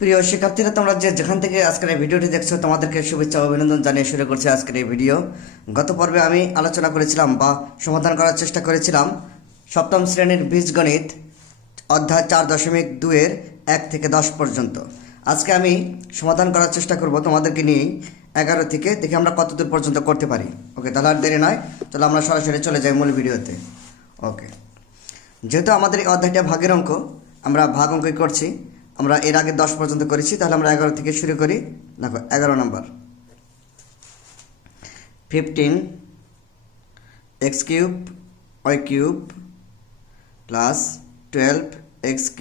প্রিয় শিক্ষার্থীরা, তোমরা যেখান থেকে আজকের এই ভিডিওটি দেখছো তোমাদেরকে শুভেচ্ছা ও অভিনন্দন জানিয়ে শুরু করছি আজকের এই ভিডিও। গত পর্বে আমি আলোচনা করেছিলাম বা সমাধান করার চেষ্টা করেছিলাম সপ্তম শ্রেণীর বীজগণিত অধ্যায় 4.2-এর 1 থেকে 10 পর্যন্ত। আজকে আমি সমাধান করার চেষ্টা করব তোমাদেরকে নিয়ে 11 থেকে, দেখি আমরা কত দূর পর্যন্ত করতে পারি। ওকে, তাহলে আর দেরি নয়, চলো আমরা সরাসরি চলে যাই মূল ভিডিওতে। ওকে, যেহেতু আমাদের এই অধ্যায়টা ভাগের অঙ্ক, আমরা ভাগ অঙ্কই করছি। আমরা এর আগে 10 পর্যন্ত করেছি, তাহলে আমরা 11 থেকে শুরু করি। দেখো 11 নম্বর, 15x³ y³ plus 12x³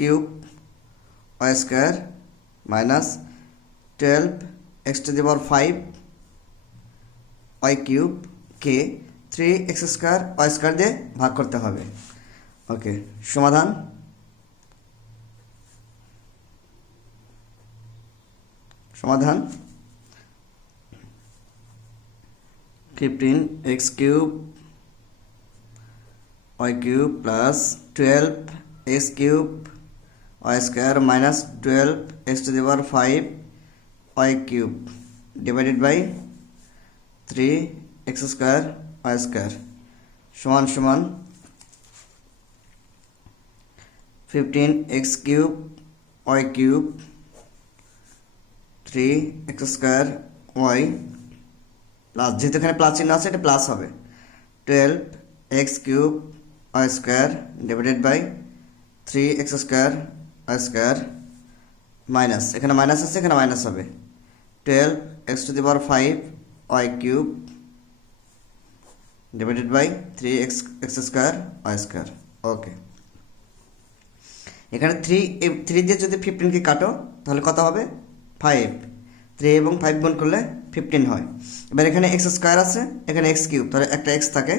y² minus 12x⁵ y³ কে 3x² y² দিয়ে ভাগ করতে হবে। ওকে, সমাধান। সমাধান 15x³ y³ plus 12x³ y² minus 12x⁵ y³ divided by 3x² y² সমান সমান 15x³ y³ 3x² y plus, যেহেতু এখানে প্লাস চিহ্ন আছে এটা প্লাস হবে, 12x³ y² divided by 3x² y² minus, এখানে মাইনাস আছে এখানে মাইনাস হবে, 12x⁵ y³ divided by 3x² y²। ওকে, এখানে 3 দিয়ে যদি 15কে কাটো তাহলে কত হবে? 5। 3 এবং 5 গুণ করলে 15 হয়। এবার এখানে x² আছে, এখানে x³ তাহলে একটা x থাকে,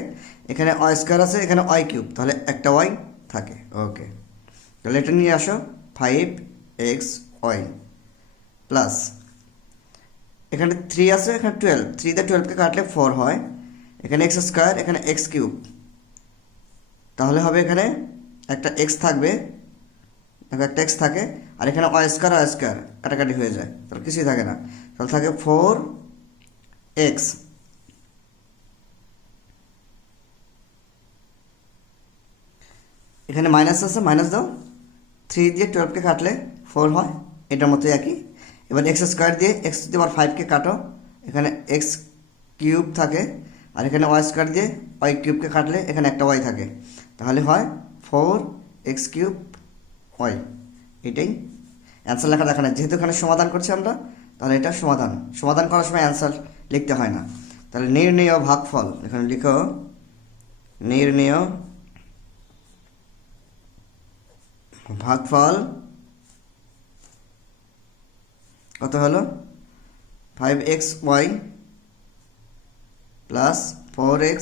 এখানে y² আছে, এখানে y³ তাহলে একটা y থাকে। ওকে, তাহলে এটা নিয়ে আসো 5xy প্লাস, এখানে 3 আছে, এখানে 12, 3 দিয়ে 12কে কাটলে 4 হয়, এখানে x² এখানে x³ তাহলে হবে এখানে একটা x থাকবে, একটা x থাকে, আর এখানে y² কাটাকাটি হয়ে যায়, তাহলে কিছুই থাকে না, তাহলে থাকে 4x। এখানে মাইনাস আছে, মাইনাস দাও, 3 দিয়ে 12কে কাটলে 4 হয়, এটার মতো একই। এবার x² দিয়ে x⁵কে কাটো, এখানে x³ থাকে, আর এখানে y² দিয়ে y³ কাটলে এখানে একটা y থাকে, তাহলে হয় 4x³ y। এটাই অ্যান্সার লেখা দেখা নেই, যেহেতু এখানে সমাধান করছি আমরা, তাহলে এটা সমাধান। সমাধান করার সময় অ্যান্সার লিখতে হয় না। তাহলে নির্ণেয় ভাগফল, এখানে লিখো নির্ণেয় ভাগফল কত হলো? 5xy plus 4x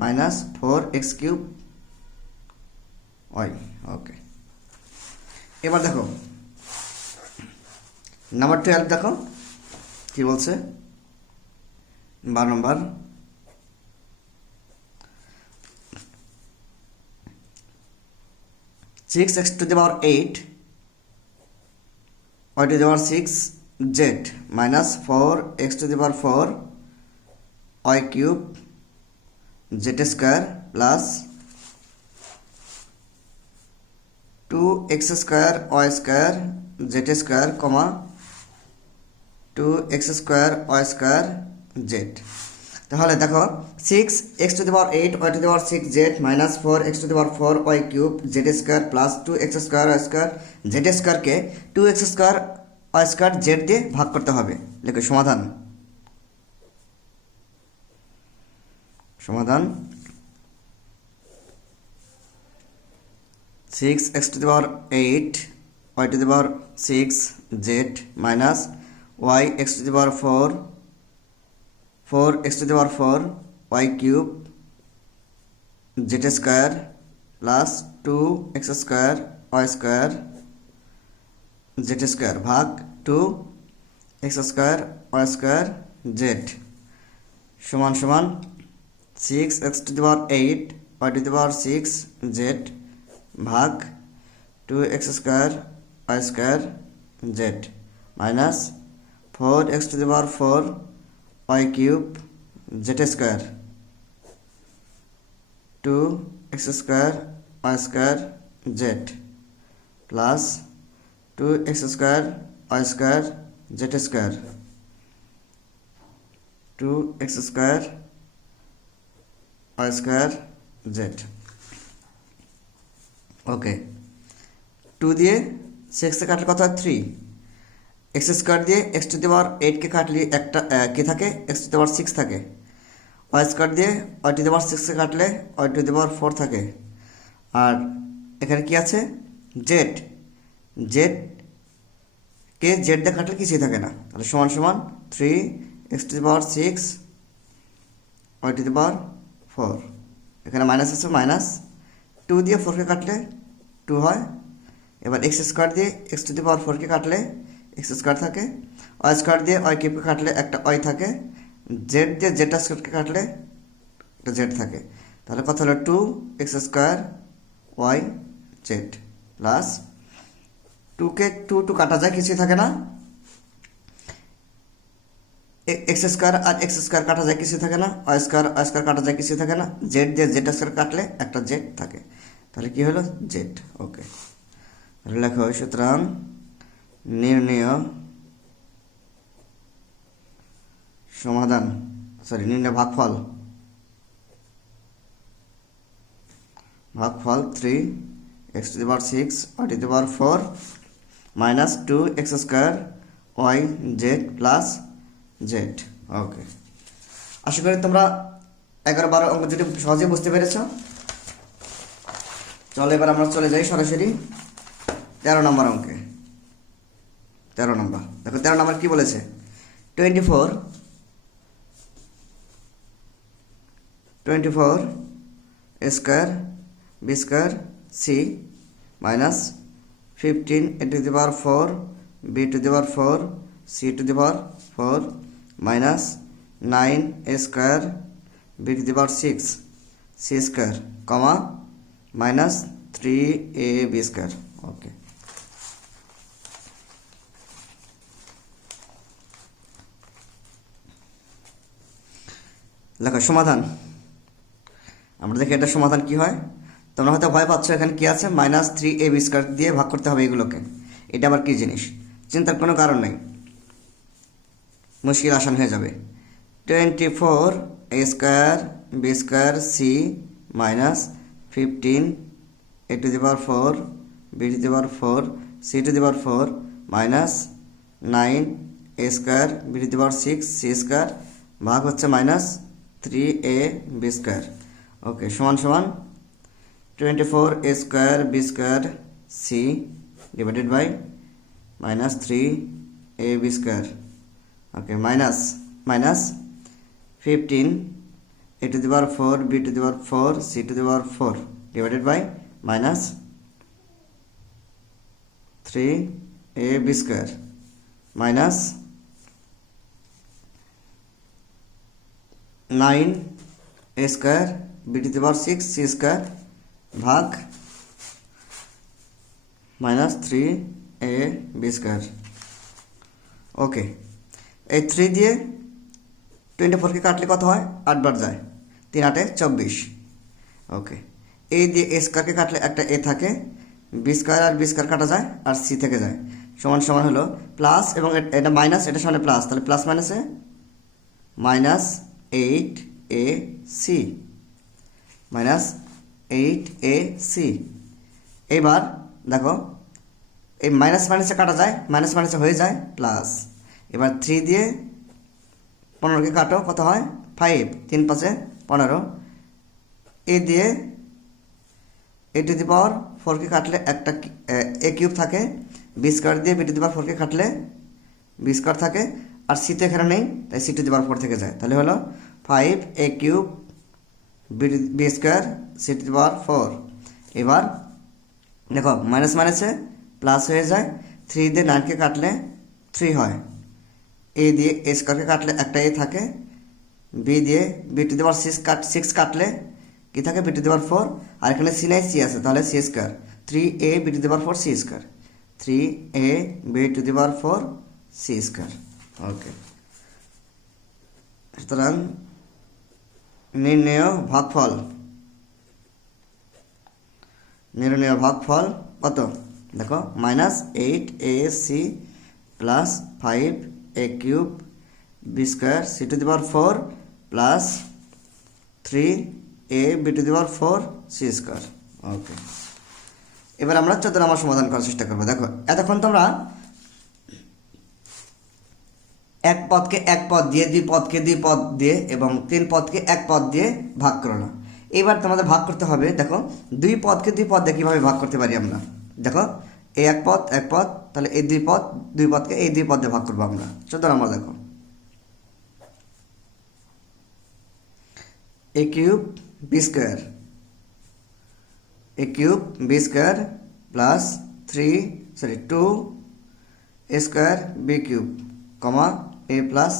minus 4x³ y। ওকে, এবার দেখো নাম্বার 12, দেখো কি বলছে। 12 নম্বর, 6x⁸ y⁶z minus 4x⁴ y³ z² plus 2x² y² z² কমা 2x² y² z। তাহলে দেখো 6x⁸ y⁶z minus 4x⁴ y³ z² plus 2x² y² z² কে 2x² y² z দিয়ে ভাগ করতে হবে। লিখো সমাধান। সমাধান 6x⁸ y⁶z minus y⁴ 4x⁴ y³ z² plus 2x² y² z² ভাগ 2x² y² z সমান সমান 6x⁸ y⁶z ভাগ 2x² y² Z minus 4x to the power 4 Y cube Z square 2x square Y square Z plus 2x square Y square Z square 2x square Y square Z. Okay, 2 দিয়ে 6 কাটলে কত হয় 3, X square দিয়ে X to the power 8কে কাটলে একটা কি থাকে এক্স টু দি পাওয়ার 6 থাকে, ওয়াই স্কোয়ার দিয়ে ওয়াই টু দি পাওয়ার 6কে কাটলে ওয়াই টু দি পাওয়ার 4 থাকে, আর এখানে কি আছে জেড, জেড কে জেড দিয়ে কাটলে কিছুই থাকে না, তাহলে সমান সমান 3x to the power 6 Y to the power 4। এখানে মাইনাস আছে, মাইনাস 2 দিয়ে 4কে কাটলে 2 হয়। এবার এক্স স্কোয়ার দিয়ে এক্স টু দি পাওয়ার 4কে কাটলে এক্স স্কোয়ার থাকে, ওয়াই স্কোয়ার দিয়ে ওয়াই কিউবকে কাটলে একটা ওয়াই থাকে, জেড দিয়ে জেড স্কোয়ারকে কাটলে একটা জেড থাকে, তাহলে কত হলো 2x square Y Z plus 2কে 2 কাটা যায়, কিছুই থাকে না, এক্স স্কোয়ার আর এক্স স্কোয়ার কাটা যায়, কিছুই থাকে না, ওয়াই স্কোয়ার কাটা যায়, কিছুই থাকে না, জেড দিয়ে জেড স্কোয়ার কাটলে একটা জেড থাকে, তাহলে কি হলো জেড। ওকে, তাহলে লেখা হয় সুতরাং নির্ণয় সমাধান নির্ণয় ভাগফল 3x to the power 6 Y to the power 4 minus 2x square Y Z plus Z. Okay, আশা করি তোমরা 11-12 অঙ্ক যদি সহজেই বুঝতে পেরেছ। চলো এবার আমরা চলে যাই সরাসরি 13 নম্বর অঙ্কে। 13 নম্বর দেখো, 13 নম্বর কি বলেছে, 24 square B square C minus 15 A to the power 4 B to the power 4 C to the power 4 minus 9 A square B to the power 6 C square comma minus 3 A B square. Okay, লেখা সমাধান। আমরা দেখি এটা সমাধান কি হয়। তোমরা হয়তো ভয় পাচ্ছ, এখানে কি আছে মাইনাস 3ab স্কোয়ার দিয়ে ভাগ করতে হবে এগুলোকে, এটা আবার কি জিনিস, চিন্তার কোনো কারণ নেই, মুশকিল আসান হয়ে যাবে। 24 a square B square C minus 15 a to the power 4 b to the power 4 c to the power 4 minus 9 a square b to the power 6 c square ভাগ হচ্ছে মাইনাস 3ab স্কোয়ার। ওকে, সমান সমান 24 a square B square c divided by minus 3ab square. Okay, minus 15 a to the power 4 b to the power 4 c to the power 4 divided by minus 3ab square minus 9 a square B to the power 6 c square ভাগ minus 3ab square. Okay, এই 3 দিয়ে 24কে কাটলে কত হয় 8 বার যায়, 3 8 24। ওকে, এ দিয়ে এ স্কোয়ারকে কাটলে একটা এ থাকে, বি স্কোয়ার আর বি স্কোয়ার কাটা যায় আর সি থেকে যায়, সমান সমান হলো প্লাস এবং এটা মাইনাস, এটা সামনে প্লাস, তাহলে প্লাস মাইনাসে মাইনাস 8ac মাইনাস 8ac। এবার দেখো এই মাইনাস মাইনাসে কাটা যায়, মাইনাস মাইনাসে হয়ে যায় প্লাস। এবার 3 দিয়ে 15কে কাটো, কত হয় 5, 3 5 15। এ দিয়ে এ টু দি পাওয়ার 4কে কাটলে একটা এ কিউব থাকে, বি স্কোয়ার দিয়ে বি টু দি পাওয়ার 4কে কাটলে বি স্কোয়ার থাকে, আর সি তো এখানে নেই, তাই সি টু দি পাওয়ার 4 থেকে যায়, তাহলে হলো 5a cube B square C to the power 4। এবার দেখো মাইনাস মাইনাসে প্লাস হয়ে যায়, 3 দিয়ে 9কে কাটলে 3 হয়, এ দিয়ে এ স্কোয়ারকে কাটলে একটা এ থাকে, বি দিয়ে বি টু দি পাওয়ার 6 কাটলে কি থাকে বি টু দি পাওয়ার 4, আর এখানে সি নাই সি আছে, তাহলে C square 3a B to the power 4 C square 3ab to the power 4c square. Okay, সুতরাং নির্ণেয় ভাগফল কত? দেখো -8ac plus 5a³ b square c to the power 4 plus 3ab to the power 4c square. Okay, এবার আমরা 14 নম্বর সমাধান করার চেষ্টা করবো। দেখো এতক্ষণ তোমরা এক পদকে এক পদ দিয়ে, দুই পদকে দুই পদ দিয়ে এবং তিন পদকে এক পদ দিয়ে ভাগ করো। এবার তোমাদের ভাগ করতে হবে। দেখো দুই পদকে দুই পদ দিয়ে কীভাবে ভাগ করতে পারি আমরা? দেখো এই এক পদ, তাহলে এই দুই পদকে এই দুই পদ দিয়ে ভাগ করবো আমরা। 14 নম্বর দেখো a³ b square plus 2a square b³ comma a plus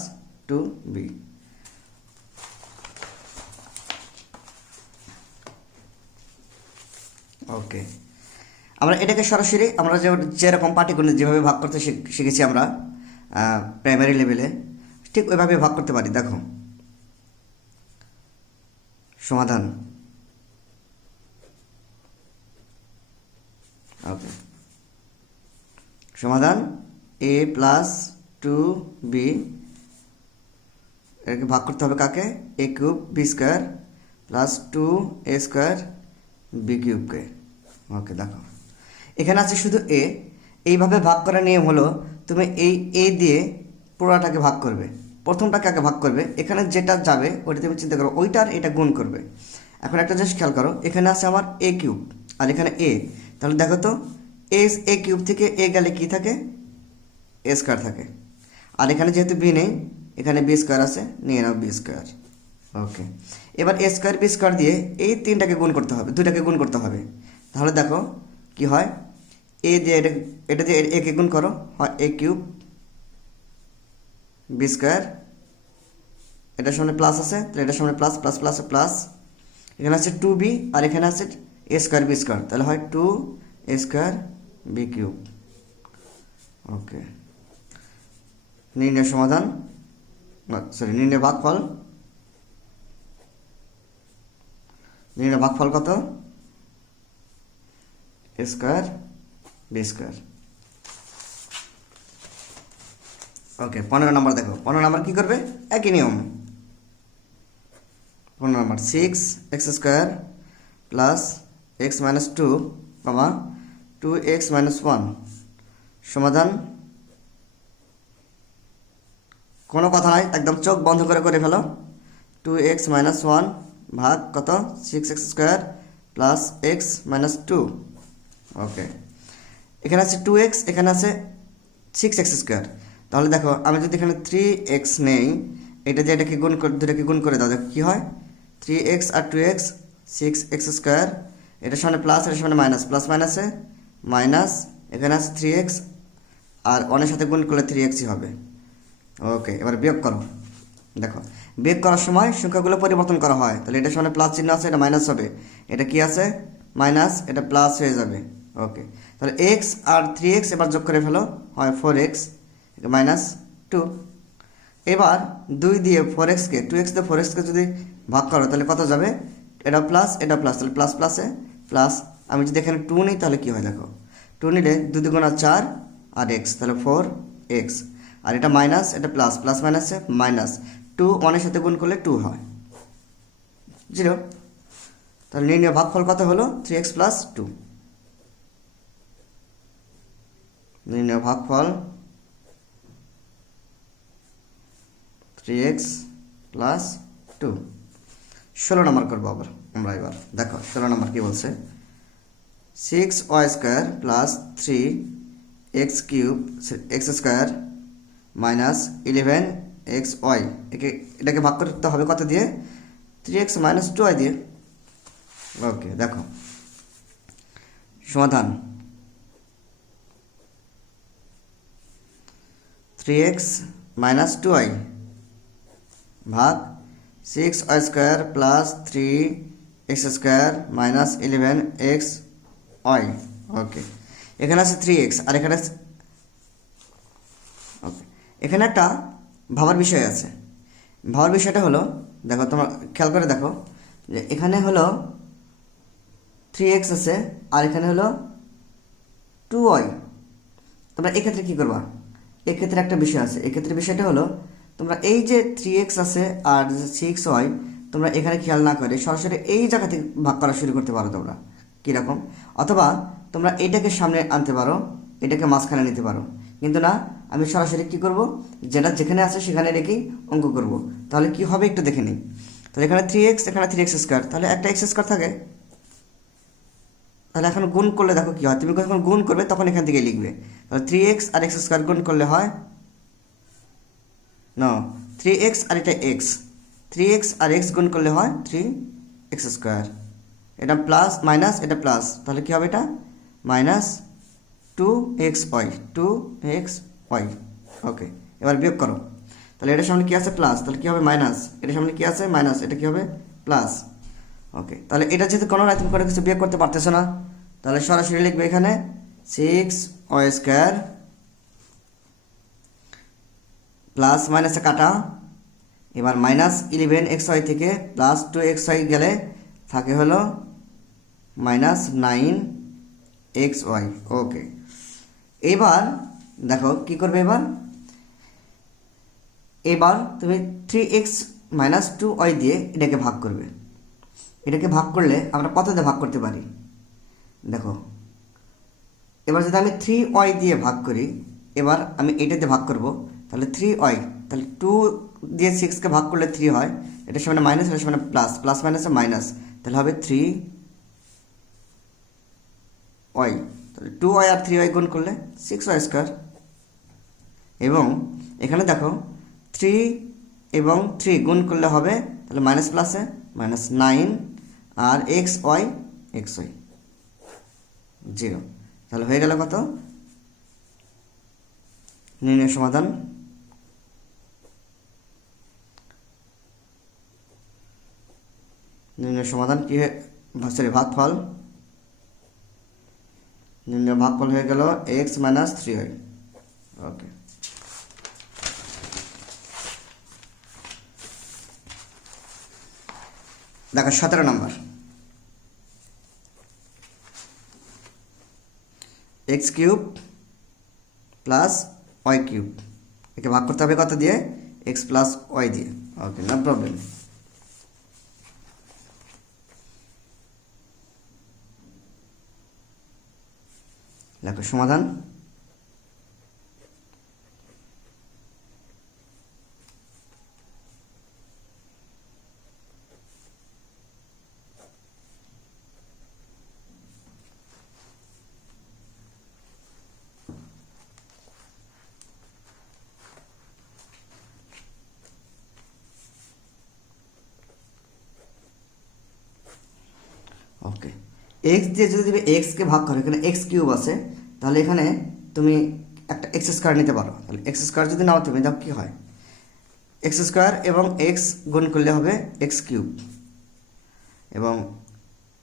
2b। ওকে, আমরা এটাকে সরাসরি আমরা যেরকম পাটিগণিত যেভাবে ভাগ করতে শিখেছি আমরা প্রাইমারি লেভেলে, ঠিক ওইভাবে ভাগ করতে পারি। দেখো সমাধান। ওকে, সমাধান a প্লাস 2b এটাকে ভাগ করতে হবে কাকে? a³ b square plus 2a square b³ কে। ওকে, দেখো এখানে আছে শুধু a। এইভাবে ভাগ করার নিয়ম হলো তুমি এই a দিয়ে পুরোটাকে ভাগ করবে, প্রথমটাকে আগে ভাগ করবে, এখানে যেটা যাবে ওইটা তুমি চিন্তা করো, ওইটার এটা গুণ করবে। এখন একটা জিনিস খেয়াল করো, এখানে আছে আমার a³ আর এখানে a, তাহলে দেখো তো a³ থেকে a গেলে কি থাকে? a স্কয়ার থাকে। আর এখানে যেহেতু b নেই, এখানে b স্কয়ার আছে, নিয়ে নাও b স্কয়ার। ওকে, এবার a স্কয়ার b স্কয়ার দিয়ে এই তিনটাকে গুণ করতে হবে, দুইটাকে গুণ করতে হবে। তাহলে দেখো কি হয়, a দিয়ে এটা দিয়ে a কে গুণ করো, হয় a³ b স্কয়ার, এটার সামনে প্লাস আছে তাহলে এটার সামনে প্লাস প্লাস প্লাস প্লাস, এখানে আছে 2b আর এখানে আছে a স্কয়ার b স্কয়ার, তাহলে হয় 2a স্কয়ার b³। ওকে, নির্ণয় সমাধান, নির্ণয় ভাগফল কত? a square b square. Okay, 15 number দেখো। 15 নম্বর কি করবে? একই নিয়ম। 15 number 6x square plus x minus 2 comma 2x minus 1 সমাধান। কোনো কথা নাই, একদম চোখ বন্ধ করে ফেলো। 2x মাইনাস 1 ভাগ কত? 6x square plus x minus 2। ওকে, এখানে আছে 2x, এখানে আছে 6x স্কয়ার। তাহলে দেখো আমি যদি এখানে 3x নেই, এটা দিয়ে এটাকে দুটাকে গুণ করে দাও, দেখো কী হয়? 3x আর 2x 6x স্কয়ার, এটার সামনে প্লাস, এটার সামনে মাইনাস, প্লাস মাইনাসে মাইনাস, এখানে আছে 3x আর 1 সাথে গুণ করলে 3xই হবে। ওকে, এবার বিয়োগ করো। দেখো বিয়োগ করার সময় সংখ্যাগুলো পরিবর্তন করা হয়, তাহলে এটার সামনে প্লাস চিহ্ন আছে, এটা মাইনাস হবে, এটা কি আছে? মাইনাস, এটা প্লাস হয়ে যাবে। ওকে, তাহলে x আর 3x এবার যোগ করে ফেলো, হয় 4x মাইনাস 2। এবার 2 দিয়ে 4xকে 2x দিয়ে 4xকে যদি ভাগ করো তাহলে কত যাবে? এটা প্লাস, এটা প্লাস, তাহলে প্লাস প্লাসে প্লাস। আমি যদি এখানে 2 নিই তাহলে কি হয়? দেখো 2 নিলে 2 দুগুণা 4 আর x, তাহলে 4x। আর এটা মাইনাস, এটা প্লাস, প্লাস মাইনাসে মাইনাস, 2 1 সাথে গুণ করলে 2 হয় 0। তাহলে নির্ণয় ভাগফল কত হলো? 3x plus 2। নির্ণয় ভাগফল 3x প্লাস 2। 16 নম্বর করবো আবার আমরা। এবার দেখো 16 নম্বর কি বলছে? 6y square plus 3x cube x square minus 11xy, এটাকে ভাগ করতে হবে কত দিয়ে? 3x মাইনাস 2y দিয়ে। ওকে, দেখো সমাধান। 3x মাইনাস 2y ভাগ 6y square plus 3x square minus 11xy। ওকে, এখানে আছে 3x আর এখানে ওকে, এখানে একটা ভাবার বিষয় আছে। ভাবার বিষয়টা হলো, দেখো তোমরা খেয়াল করে দেখো যে এখানে হলো 3x আছে আর এখানে হলো 2y। তোমরা এক্ষেত্রে কী করবা? এক্ষেত্রে একটা বিষয় আছে। এক্ষেত্রে বিষয়টা হলো, তোমরা এই যে 3x আছে আর 6y, তোমরা এখানে খেয়াল না করে সরাসরি এই জায়গা থেকে ভাগ করা শুরু করতে পারো তোমরা। কীরকম? অথবা তোমরা এইটাকে সামনে আনতে পারো, এটাকে মাঝখানে নিতে পারো। কিন্তু না, আমি সরাসরি কী করব, যেটা যেখানে আছে সেখানে রেখেই অঙ্ক করব। তাহলে কি হবে একটু দেখে নিই। তাহলে এখানে 3x, এখানে 3x স্কোয়ার, তাহলে একটা x স্কোয়ার থাকে। তাহলে এখন গুণ করলে দেখো কী হয়, তুমি যখন গুণ করবে তখন এখান থেকে লিখবে। তাহলে 3x আর x স্কোয়ার গুণ করলে হয় না 3x আর এটা x, 3x আর x গুণ করলে হয় 3x স্কোয়ার। এটা প্লাস মাইনাস, এটা প্লাস, তাহলে কী হবে? এটা মাইনাস 2xy, 2xy। ওকে, এবার বিয়োগ করো। তাহলে এটার সামনে কী আছে? প্লাস, তাহলে কী হবে? মাইনাস। এটার সামনে কী আছে? মাইনাস, এটা কী হবে? প্লাস। ওকে, তাহলে এটা যেহেতু কোনো তুমি কোনো কিছু বিয়োগ করতে পারতেছো না, তাহলে সরাসরি লিখবে এখানে 6y স্কোয়ার প্লাস মাইনাসে কাটা, এবার মাইনাস 11xy থেকে প্লাস 2xy গেলে থাকে হলো মাইনাস 9xy। ওকে, এবার দেখো কি করবে। এবার তুমি 3x মাইনাস 2y দিয়ে এটাকে ভাগ করবে। এটাকে ভাগ করলে আমরা কত দিয়ে ভাগ করতে পারি? দেখো, এবার যদি আমি 3y দিয়ে ভাগ করি, এবার আমি এটাতে ভাগ করব, তাহলে 3y, তাহলে 2 দিয়ে 6কে ভাগ করলে 3 হয়, এটার সামনে মাইনাস, এটার সামনে প্লাস, প্লাস মাইনাসে মাইনাস, তাহলে হবে 3y। তাহলে 2y আর 3y গুণ করলে 6y স্কোয়ার। এবং এখানে দেখো 3 এবং 3 গুণ করলে হবে, তাহলে মাইনাস প্লাসে মাইনাস 9 আর xy 0। তাহলে হয়ে গেল কত? নির্ণয় সমাধান। নির্ণয় সমাধান কি সরি ভাগফল। নির্ণয় ভাগফল হয়ে গেল x মাইনাস 3y। ওকে, দেখো 17 নম্বর, x cube plus y cube, একে ভাগ করতে হবে কত দিয়ে? x প্লাস y দিয়ে। ওকে, নো প্রবলেম। দেখো সমাধান। ওকে, এক্স দিয়ে যদি তুমি এক্সকে ভাগ করো, এখানে এক্স কিউব আছে, তাহলে এখানে তুমি একটা এক্স স্কোয়ার নিতে পারো। তাহলে এক্স স্কোয়ার যদি নাও তুমি, দেখো কী হয়, এক্স স্কোয়ার এবং এক্স গুণ করলে হবে এক্স কিউব, এবং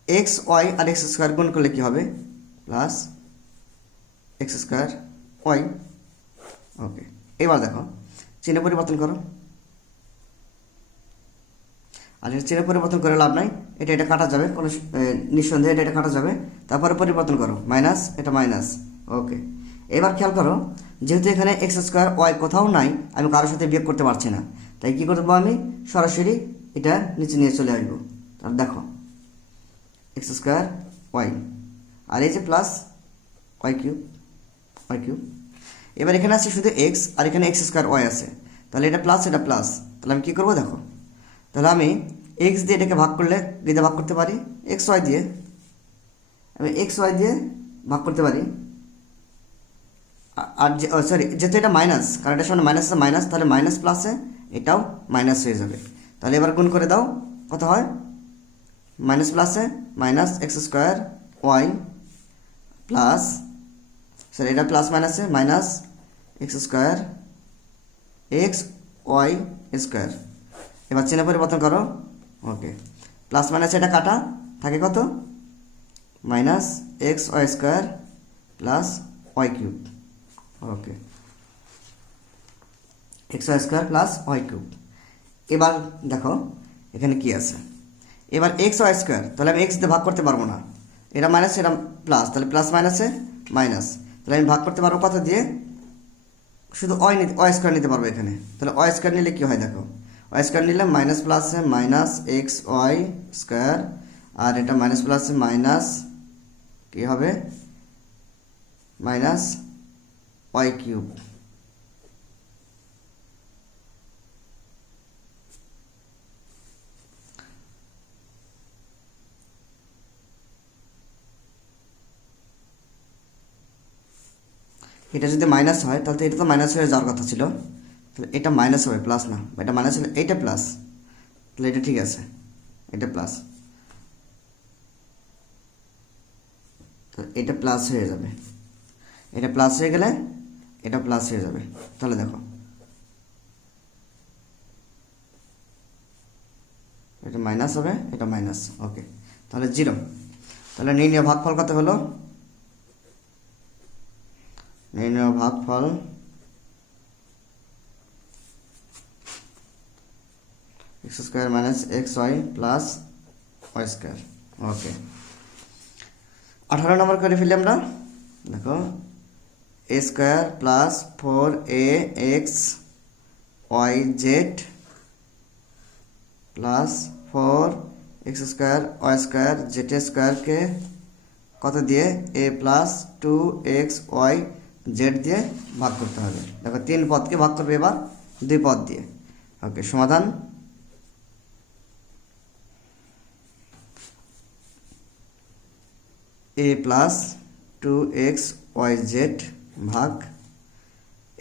এক্স ওয়াই আর এক্স স্কোয়ার গুণ করলে কী হবে? Plus x square Y. Okay, এবার দেখো চিহ্ন পরিবর্তন করো। আর এটা চিহ্ন পরিবর্তন করে লাভ নাই, এটা কাটা যাবে, কোনো নিঃসন্দেহে এটা কাটা যাবে। তারপরে পরিবর্তন করো, মাইনাস, এটা মাইনাস। ওকে, এবার খেয়াল করো, যেহেতু এখানে এক্স স্কোয়ার ওয়াই কোথাও নাই, আমি কারোর সাথে বিয়োগ করতে পারছি না, তাই কী করবো? আমি সরাসরি এটা নিচে নিয়ে চলে আসবো। তাহলে দেখো এক্স স্কোয়ার ওয়াই, আর এই যে প্লাস ওয়াই কিউব, এবার এখানে আছে শুধু এক্স, আর এখানে এক্স স্কোয়ার ওয়াই আছে, তাহলে এটা প্লাস, এটা প্লাস। তাহলে আমি কী করবো? দেখো, তাহলে আমি এক্স দিয়ে এটাকে ভাগ করলে দিয়ে ভাগ করতে পারি, এক্স ওয়াই দিয়ে, আমি এক্স ওয়াই দিয়ে ভাগ করতে পারি। আর সরি, যেহেতু এটা মাইনাস, কারণ এটার সামনে মাইনাস আছে, মাইনাস, তাহলে মাইনাস প্লাসে এটাও মাইনাস হয়ে যাবে। তাহলে এবার গুণ করে দাও, কত হয়? মাইনাস প্লাসে minus x square y plus, sorry এটা প্লাস মাইনাসে minus x square x Y square. এবার চিহ্ন পরিবর্তন করো। ওকে, প্লাস মাইনাস এটা কাটা, থাকে কত? Minus X Y square plus Y cube. Okay, X Y square plus Y cube. এবার দেখো এখানে কি আছে, এবার এক্স ওয়াই স্কোয়ার, তাহলে আমি এক্স দিয়ে ভাগ করতে পারবো না, এটা মাইনাস এটা প্লাস, তাহলে প্লাস মাইনাসে মাইনাস, তাহলে আমি ভাগ করতে পারবো কত দিয়ে, শুধু ওয়াই স্কোয়ার নিতে পারবো এখানে। তাহলে ওয়াই স্কোয়ার নিলে কী হয় দেখো, ওয়াই স্কোয়ার নিলে মাইনাস প্লাসে মাইনাস এক্স ওয়াই স্কোয়ার, আর এটা মাইনাস প্লাসে মাইনাস কী হবে, মাইনাস ওয়াই কিউব। এটা যদি মাইনাস হয় তাহলে তো এটা তো মাইনাস হয়ে যাওয়ার কথা ছিল, তাহলে এটা মাইনাস হবে, প্লাস না, এটা মাইনাস হলে এইটা প্লাস, তাহলে এটা ঠিক আছে, এটা প্লাস, তাহলে এটা প্লাস হয়ে যাবে, এটা প্লাস হয়ে গেলে এটা প্লাস হয়ে যাবে। তাহলে দেখো এটা মাইনাস হবে, এটা মাইনাস। ওকে, তাহলে 0। তাহলে নির্ণয় ভাগফল কত হলো, নির্ণয় ভাগফল X square minus X Y plus Y square. Okay, 18 number করে ফেলি আমরা। দেখো A square plus 4ax yz plus 4x square Y square Z স্কোয়ারকে কত দিয়ে, a plus 2x y Z দিয়ে ভাগ করতে হবে। দেখো 3 পদকে ভাগ করবে এবার 2 পদ দিয়ে। ওকে, সমাধান a plus 2x y Z ভাগ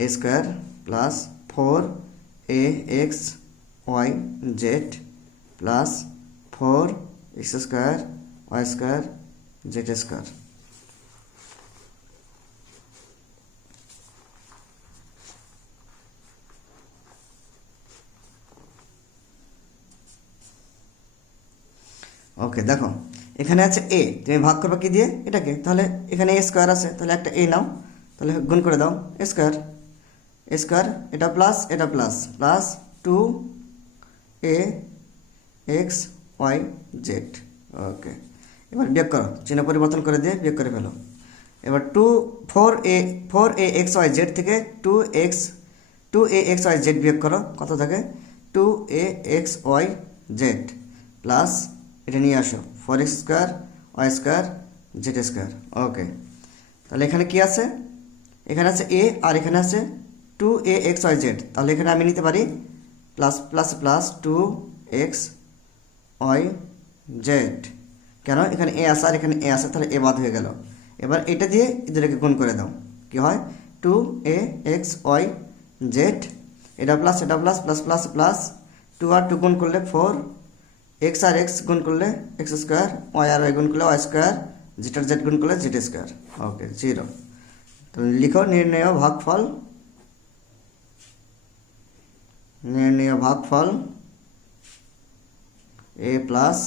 a square plus 4ax y Z plus 4x square y square Z square. Okay, দেখো এখানে আছে a, তুমি ভাগ করবে কি দিয়ে, এটাকে, তাহলে এখানে a স্কোয়ার আছে, তাহলে একটা a নাও, তাহলে গুণ করে দাও, a স্কোয়ার এটা প্লাস এটা plus, plus 2ax y Z. Okay, এবার বিয়োগ করো, চিহ্ন পরিবর্তন করে দিয়ে বিয়োগ করে ফেলো। এবার 4ax y জেড থেকে 2ax y জেড বিয়োগ করো, কত থাকে, 2ax y জেড প্লাস এটা নিয়ে আসো 4x square Y square Z square. Okay, তাহলে এখানে কি আছে, এখানে আছে a আর এখানে আছে 2ax y জেড, তাহলে এখানে আমি নিতে পারি plus plus plus 2x y Z. কেন, এখানে a আছে আর এখানে a আছে, তাহলে a বাদ হয়ে গেল। এবার এটা দিয়ে এদেরকে গুণ করে দাও, কি হয়, 2ax y জেড, এটা প্লাস এটা প্লাস প্লাস প্লাস প্লাস 2 আর 2 গুণ করলে 4, এক্স আর এক্স গুণ করলে এক্স স্কোয়ার, ওয়াই আর ওয়াই গুণ করলে ওয়াই স্কোয়ার, জেড আর জেড গুণ করলে জেড স্কোয়ার। ওকে, 0। তাহলে লিখো নির্ণয় ভাগফল a plus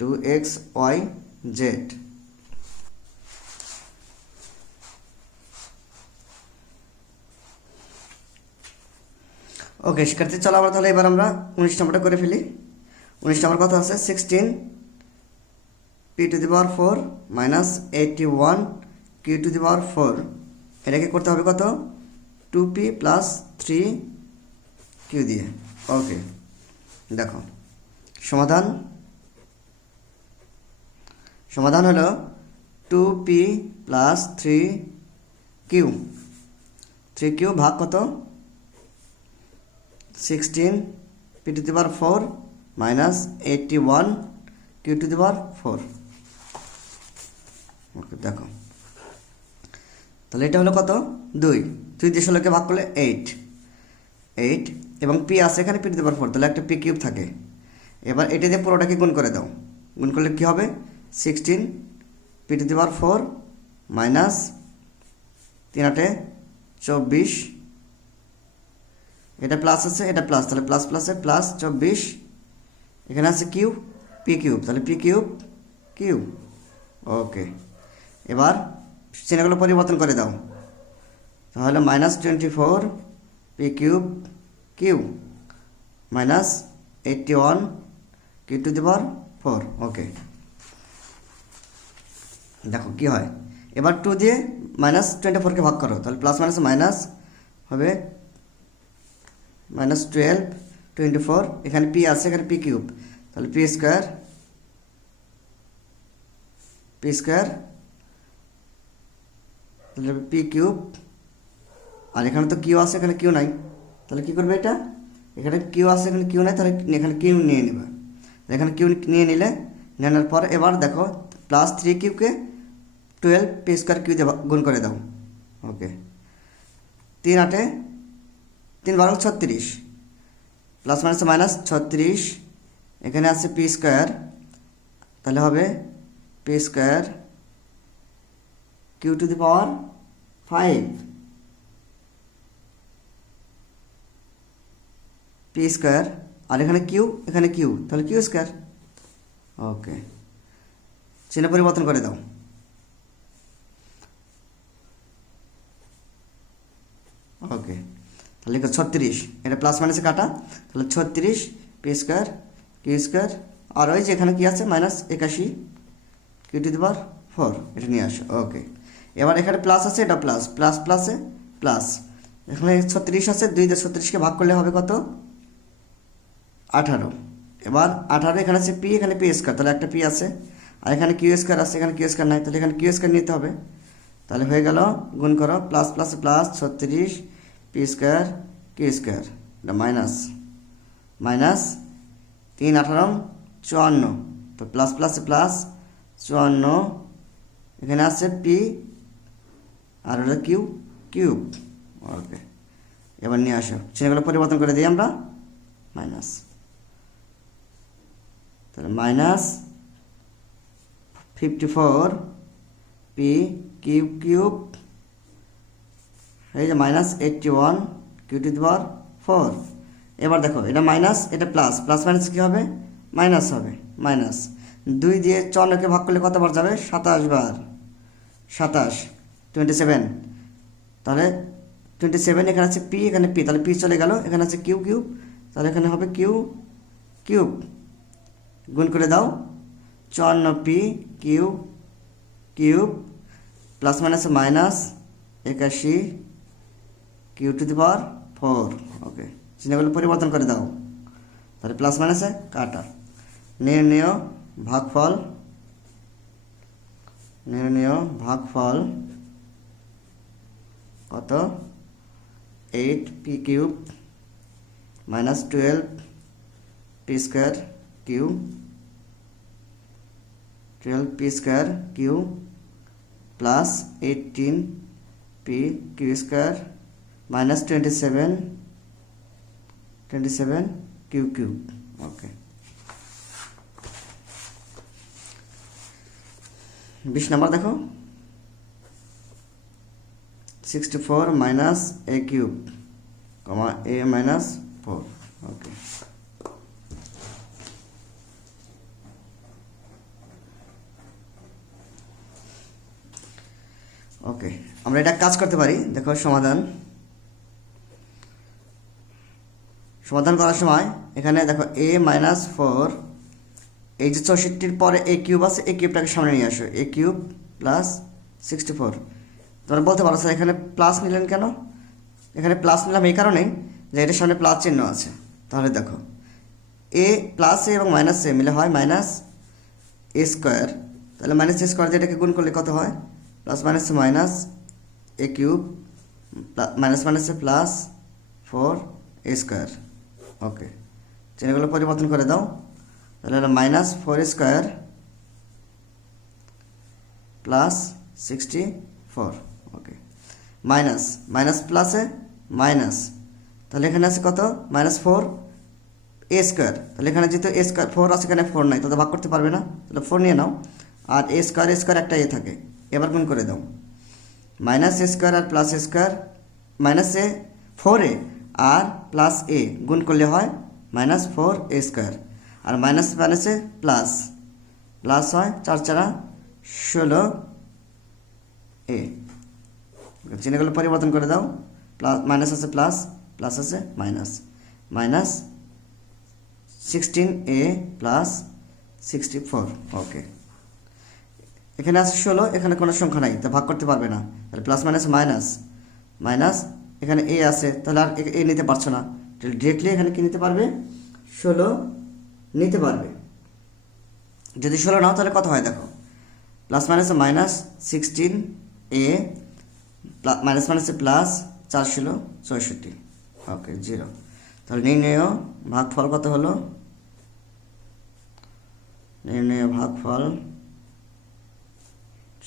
2x y Z. Okay শিক্ষার্থী, চলো আমরা তাহলে এবার আমরা 19 নম্বরটা করে ফেলি। 19 নম্বর কথা আছে 16 p to the power 4 minus 81 q to the power 4, এটাকে করতে হবে কত, 2p প্লাস 3q দিয়ে। ওকে, দেখো সমাধান হলো 2p প্লাস 3q ভাগ কত, 16 p to the power 4 minus 81 q to the power 4। Okay, দেখো তাহলে এটা হলো কত, 2 দিয়ে 16কে ভাগ করলে 8 এবং p আছে এখানে p টু দি পাওয়ার 4, তাহলে একটা p কিউব থাকে। এবার এটা দিয়ে পুরোটাকে গুণ করে দাও, গুণ করলে কি হবে, 16 p to the power 4 minus 3 8 24, এটা প্লাস আছে এটা প্লাস, তাহলে প্লাস প্লাসে প্লাস 24, এখানে আছে কিউব p কিউব, তাহলে p কিউব। ওকে, এবার চিহ্নগুলো পরিবর্তন করে দাও, তাহলে -24 p cube q minus 81 q to the power 4। Okay, দেখো কি হয়। এবার 2 দিয়ে -24কে ভাগ করো, তাহলে প্লাস মাইনাস মাইনাস হবে -12 24, এখানে পি আছে, এখানে পি কিউব, তাহলে পি স্কোয়ার তাহলে পি কিউব, আর এখানে তো কিউ আছে, এখানে কিউ নাই, তাহলে কী করবে এটা, এখানে কিউ আছে, এখানে কিউ নাই, তাহলে এখানে কিউ নিয়ে নেবে। এখানে কিউ নিয়ে নিলে, নেওয়ার পর এবার দেখো +3 কিউবকে 12 পি স্কোয়ার কিউ দিয়ে গুণ করে দাও। ওকে, 3 8 3 12 36, প্লাস মাইনাস মাইনাস 36, এখানে আছে পি স্কোয়ার, তাহলে হবে p square q to the power 5 p square, আর এখানে কিউ, এখানে কিউ, তাহলে কিউ স্কোয়ার। ওকে, চিহ্ন পরিবর্তন করে দাও। ওকে, তাহলে লিখো 36, এটা প্লাস মাইনাসে কাটা, তাহলে 36 পি স্কোয়ার কিউ স্কোয়ার, আর ওই যে এখানে কি আছে -81 কিউ টু দি পাওয়ার 4, এটা নিয়ে আসো। ওকে, এবার এখানে প্লাস আছে, এটা প্লাস প্লাস প্লাসে প্লাস, এখানে 36 আছে, 2 দিয়ে 36কে ভাগ করলে হবে কত, 18। এবার 18, এখানে আছে পি, এখানে পি স্কোয়ার, তাহলে একটা পি আছে, আর এখানে কিউ স্কোয়ার আছে, এখানে কিউ স্কোয়ার নাই, তাহলে এখানে কিউ স্কোয়ার নিতে হবে। তাহলে হয়ে গেল, গুণ করো, প্লাস প্লাসে plus 36 p square q square, এটা মাইনাস 3 18 54, তো প্লাস প্লাসে প্লাস 54, এখানে আছে পি আর ওটা কিউ কিউব। ওকে, এবার নিয়ে আসো, চিহ্নগুলো পরিবর্তন করে দিই আমরা, মাইনাস, তাহলে -54 পি কিউব কিউব, এই যে -81 কিউ টু দি পাওয়ার 4। এবার দেখো, এটা মাইনাস, এটা প্লাস, প্লাস মাইনাস কী হবে, মাইনাস হবে, মাইনাস 2 দিয়ে 54কে ভাগ করলে কতবার যাবে, 27 বার, 27 27, তাহলে 27, এখানে আছে পি, এখানে পি, তাহলে পি চলে গেল, এখানে আছে কিউ কিউব, তাহলে এখানে হবে কিউ কিউব, গুণ করে দাও, 54 পি কিউব কিউব, প্লাস মাইনাসে minus 81 q to the power 4। ওকে, চিহ্নগুলো পরিবর্তন করে দাও, তাহলে প্লাস মাইনাসে কাটা, নির্ণেয় ভাগফল কত, 8 p cube -12 p square q, 12 p square q plus 18 p q square -27 q cube. Okay, 20 number দেখো, 64 minus a cube a minus 4। Okay, okay, আমরা এটা কাজ করতে পারি। দেখো সমাধান করার সময় এখানে দেখো a -4, এই যে 64-র পরে a কিউব আছে, a কিউবটাকে সামনে নিয়ে আসো, a কিউব প্লাস 64। তোমরা বলতে পারো স্যার এখানে প্লাস নিলেন কেন, এখানে প্লাস নিলাম এই কারণেই যে এটার সামনে প্লাস চিহ্ন আছে। তাহলে দেখো a প্লাস এ এবং মাইনাস এ মিলে হয় -a স্কোয়ার, তাহলে -a স্কোয়ার দিয়ে এটাকে গুণ করলে কত হয়, প্লাস মাইনাসে মাইনাস এ কিউব মাইনাস মাইনাসে প্লাস 4a স্কোয়ার। ওকে, চিহ্নগুলো পরিবর্তন করে দাও, তাহলে হলো -4 স্কোয়ার প্লাস 64। ওকে, মাইনাস প্লাসে মাইনাস, তাহলে এখানে আছে কত, -4 a স্কোয়ার, তাহলে এখানে যেহেতু a স্কোয়ার 4 আছে, এখানে 4 নাই, তাহলে ভাগ করতে পারবে না, তাহলে 4 নিয়ে নাও, আর a স্কোয়ার একটা এ থাকে, এবার গুণ করে দাও, -a স্কোয়ার আর plus a square, -a 4a আর প্লাস a গুণ করলে হয় -4a স্কোয়ার, আর মাইনাস মাইনাসে প্লাস হয়, 4 4 16 এ, চিহ্নগুলো পরিবর্তন করে দাও, প্লাস মাইনাস আছে প্লাস, প্লাস আছে minus, minus 16a plus 64। Okay, এখানে আছে 16, এখানে কোনো সংখ্যা নাই, তা ভাগ করতে পারবে না, তাহলে প্লাস মাইনাস মাইনাস, মাইনাস এখানে এ আছে, তাহলে আর এ নিতে পারছো না, তাহলে ডিরেক্টলি এখানে কি নিতে পারবে, 16 নিতে পারবে। যদি 16 নাও তাহলে কত হয় দেখো, প্লাস মাইনাসে মাইনাস 16a মাইনাস মাইনাসে প্লাস 4 ষোলো 64। ওকে, 0। তাহলে নির্ণেয় ভাগফল কত হলো, নির্ণেয় ভাগফল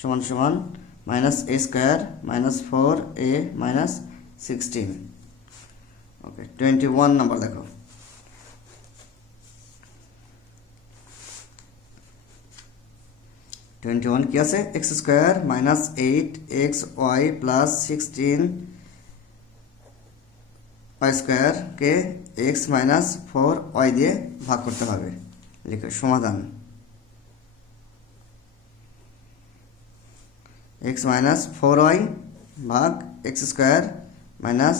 সমান সমান minus a square minus 4a minus 16। Okay, 21 number দেখো, কি আছে, x square minus 8xy plus 16 y স্কোয়ারকে এক্স মাইনাস 4y দিয়ে ভাগ করতে হবে। লিখো সমাধান, এক্স মাইনাস 4y ভাগ x square minus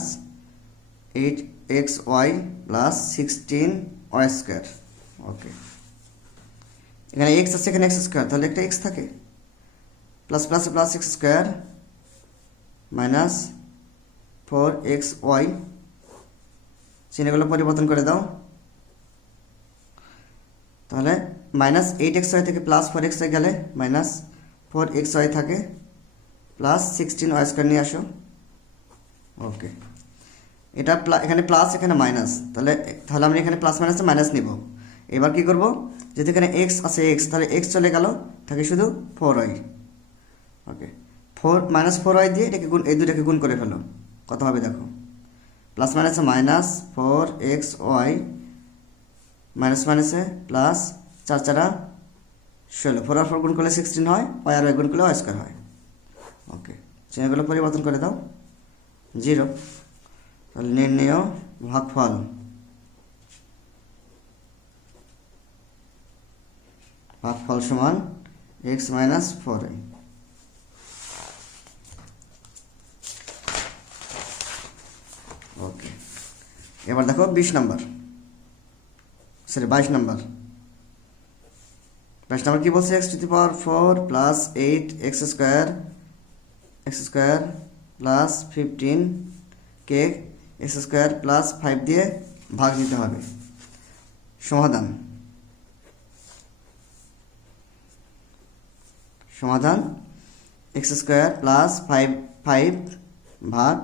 8xy plus 16y square. Okay, এখানে এক্স আছে, এখানে এক্স স্কোয়ার, তাহলে একটা এক্স থাকে, plus plus plus x square minus 4xy, চিহ্নগুলো পরিবর্তন করে দাও, তাহলে মাইনাস 8xy থেকে প্লাস 4xy গেলে মাইনাস 4xy থাকে, প্লাস 16y স্কোয়ার নিয়ে আসো। ওকে, এটা এখানে প্লাস এখানে মাইনাস, তাহলে আমরা এখানে প্লাস মাইনাসে মাইনাস নিব। এবার কি করব, যেহেতু এখানে এক্স আছে এক্স, তাহলে এক্স চলে গেল, থাকে শুধু 4y। ওকে, 4 মাইনাস 4y দিয়ে এটাকে গুণ, এই দুটাকে গুণ করে ফেলো, কত হবে দেখো, প্লাস মাইনাসে মাইনাস 4xy মাইনাস মাইনাসে প্লাস 4 4 16, 4 আর 4 গুণ করলে 16 হয়, y আর y গুণ করলে y স্কোয়ার হয়। ওকে, চিহ্নগুলো পরিবর্তন করে দাও, 0। তাহলে নির্ণেয় ভাগফল সমান এক্স মাইনাস 4y। ওকে, এবার দেখো 20 নম্বর, সরি 22 নম্বর। 22 নম্বর কি বলছে, x to the power 4 plus 8 x square plus 15 K x square plus 5 দিয়ে ভাগ দিতে হবে। সমাধান, এক্স স্কোয়ার প্লাস 5 ভাগ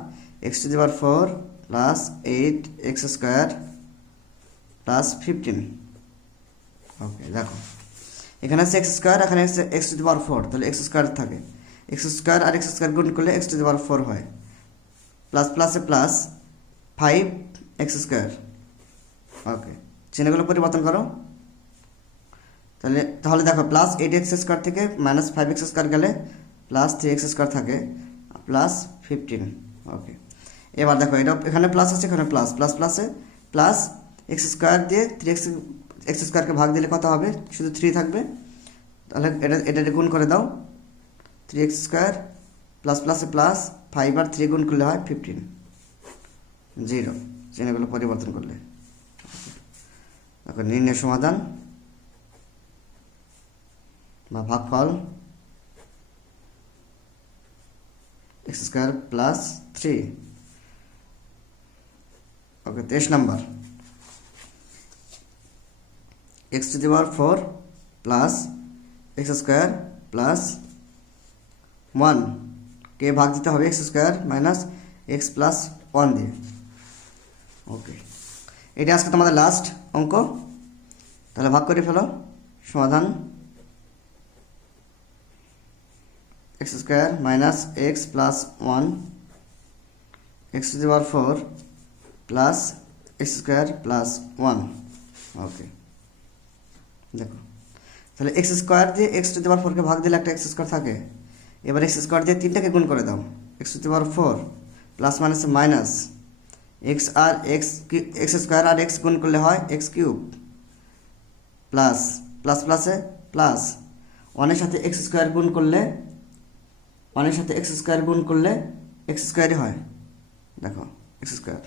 x to the power 4 plus 8 x square plus 15। ওকে, দেখো এখানে আছে এক্স স্কোয়ার, এখানে এক্স টু দি পাওয়ার 4, তাহলে এক্স স্কোয়ার থাকে, এক্স স্কোয়ার আর এক্স স্কোয়ার গুণ করলে এক্স টু দি পাওয়ার 4 হয়, প্লাস প্লাসে প্লাস 5 এক্স স্কোয়ার। ওকে, চিহ্নগুলো পরিবর্তন করো, তাহলে দেখো প্লাস 8 এক্স স্কোয়ার থেকে মাইনাস 5 এক্স স্কোয়ার গেলে প্লাস 3 এক্স স্কোয়ার থাকে, প্লাস 15। ওকে, এবার দেখো এটা এখানে প্লাস আছে, এখানে প্লাস, প্লাস প্লাসে প্লাস এক্স স্কোয়ার দিয়ে 3 এক্স স্কোয়ারকে ভাগ দিলে কত হবে, শুধু 3 থাকবে, তাহলে এটা গুণ করে দাও, 3x স্কোয়ার প্লাস প্লাসে প্লাস 5 আর 3 গুণ করলে হয় 15, 0। চিহ্নগুলো পরিবর্তন করলে দেখো নির্ণয় সমাধান বা ভাগফল X square plus 3। Okay, 23 number, x to the power 4 plus x square plus 1 কে ভাগ দিতে হবে x square minus x plus 1 দিয়ে। ওকে, এটা আজকে তোমাদের লাস্ট অঙ্ক, তাহলে ভাগ করে ফেলো। সমাধান, x square minus x plus 1 x to the power 4 plus x square plus 1। ওকে, দেখো তাহলে এক্স স্কোয়ার দিয়ে এক্স টু দি পাওয়ার 4কে ভাগ দিলে একটা এক্স স্কোয়ার থাকে, এবার এক্স স্কোয়ার দিয়ে 3টাকে গুণ করে দাও, x to the power 4 plus মাইনাসে মাইনাস এক্স স্কোয়ার আর এক্স গুণ করলে হয় এক্স কিউব, প্লাস প্লাস প্লাসে প্লাস 1 এর সাথে এক্স স্কোয়ার গুণ করলে ওয়ানের সাথে এক্স স্কোয়ার গুণ করলে এক্স স্কোয়ারই হয়, দেখো এক্স স্কোয়ার।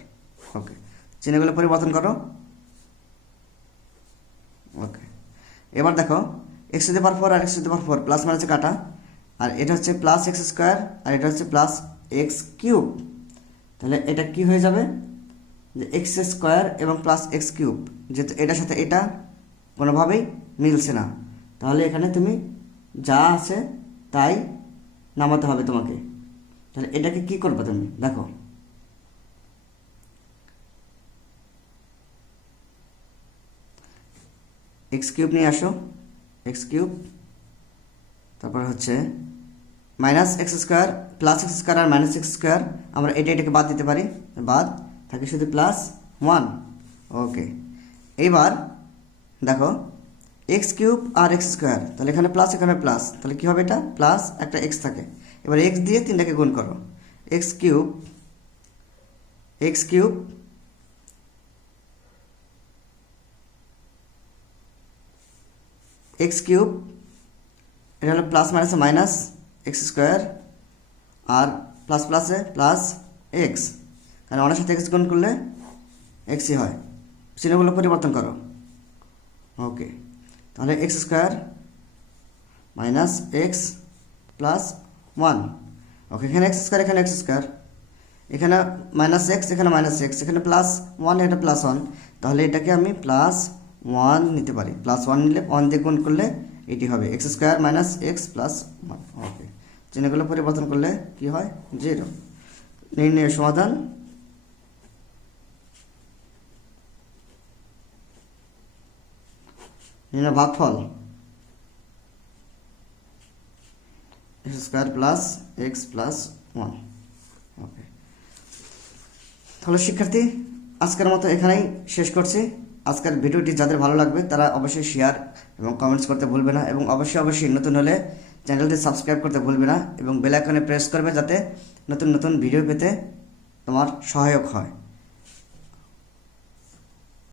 ওকে, চিহ্নগুলো পরিবর্তন করো। ওকে, এবার দেখো এক্স টু দি পাওয়ার 4 আর x to the power 4 plus মাইনাসে কাটা, আর এটা হচ্ছে প্লাস এক্স স্কোয়ার আর এটা হচ্ছে প্লাস এক্স কিউব। তাহলে এটা কি হয়ে যাবে, যে এক্স স্কোয়ার এবং প্লাস এক্স কিউব, যেহেতু এটার সাথে এটা কোনোভাবেই মিলছে না, তাহলে এখানে তুমি যা আছে তাই নামাতে হবে তোমাকে। তাহলে এটাকে কি করবে তুমি, দেখো এক্স কিউব নিয়ে আসো, এক্স কিউব, তারপর হচ্ছে minus x square plus x square আর মাইনাস এক্স স্কোয়ার, আমরা এটাকে বাদ দিতে পারি, বাদ থাকে শুধু প্লাস 1। ওকে, এইবার দেখো এক্স কিউব আর এক্স স্কোয়ার, তাহলে এখানে প্লাস এখানে প্লাস, তাহলে কী হবে, এটা প্লাস একটা এক্স থাকে। এবার এক্স দিয়ে 3টাকে গুণ করো, x cube x cube x cube, এটা হলো প্লাস মাইনাসে মাইনাস এক্স স্কোয়ার আর প্লাস প্লাসে প্লাস এক্স, কারণ ওনার সাথে এক্স গুণ করলে এক্সই হয়। চিহ্নগুলো পরিবর্তন করো। ওকে, তাহলে x square minus x plus 1। ওকে, এখানে এক্স স্কোয়ার এখানে এক্স স্কোয়ার, এখানে মাইনাস এক্স এখানে মাইনাস এক্স, এখানে প্লাস 1 এটা প্লাস 1, তাহলে এটাকে আমি প্লাস 1 নিতে পারি। প্লাস 1 নিলে 1 দিয়ে গুণ করলে এটি হবে x square minus x plus 1। ওকে, চিহ্নগুলো পরিবর্তন করলে কি হয়, 0। নির্ণয় সমাধান, নির্ণয় ভাগফল X square plus x plus 1। ওকে, তাহলে শিক্ষার্থী আজকের মতো এখানেই শেষ করছি। আজকের ভিডিওটি যাদের ভালো লাগবে তারা অবশ্যই শেয়ার এবং কমেন্টস করতে ভুলবে না, এবং অবশ্যই নতুন হলে চ্যানেলটি সাবস্ক্রাইব করতে ভুলবে না, এবং বেল আইকনে প্রেস করবে যাতে নতুন নতুন ভিডিও পেতে তোমার সহায়ক হয়।